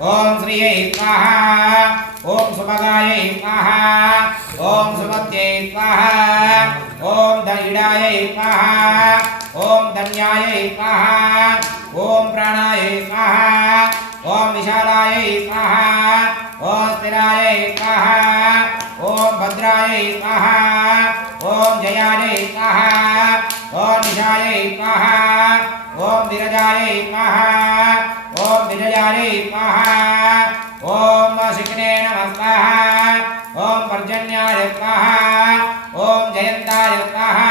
ओम श्रियै स्वाहा ओम सुभगायै स्वाहा ओम सुमत्यै स्वाहा ओम दहिडायै स्वाहा ओम धन्यायै स्वाहा ओम प्राणायै स्वाहा ओम विशालायै स्वाहा ओम स्थिरायै स्वाहा ओम भद्रायै स्वाहा ओम जयायै स्वाहा ओम निशायै स्वाहा ओम विरजायै स्वाहा ओम विजयायै स्वाहा ओम शिखने नमः स्वाहा ओम पर्जन्याय स्वाहा ओम जयन्ताय स्वाहा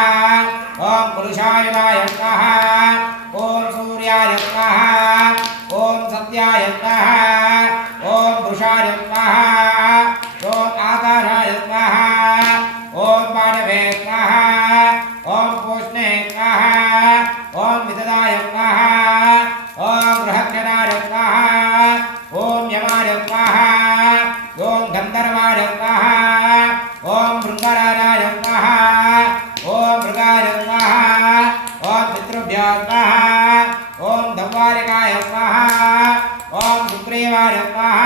ओम पुरुषायुधाय स्वाहा ओम सूर्याय स्वाहा ओम सत्याय स्वाहा ओम वृषाय स्वाहा ओम आकाशाय स्वाहा ओम पाणवे स्वाहा ओम पूष्णे स्वाहा ओम विददाय स्वाहा ओम बृहद्गणाय स्वाहा ओम यमाय स्वाहा ओम गंधर्वाय स्वाहा ओम भृंगराजाय स्वाहा ओम मृगाय स्वाहा ओम पितृभ्यो स्वाहा ओम धव्वारिकाय स्वाहा ओम सुग्रीवाय स्वाहा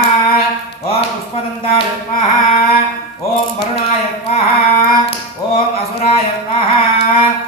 ओम पुष्पदन्ताय स्वाहा ओम वरुणाय स्वाहा ओम असुराय स्वाहा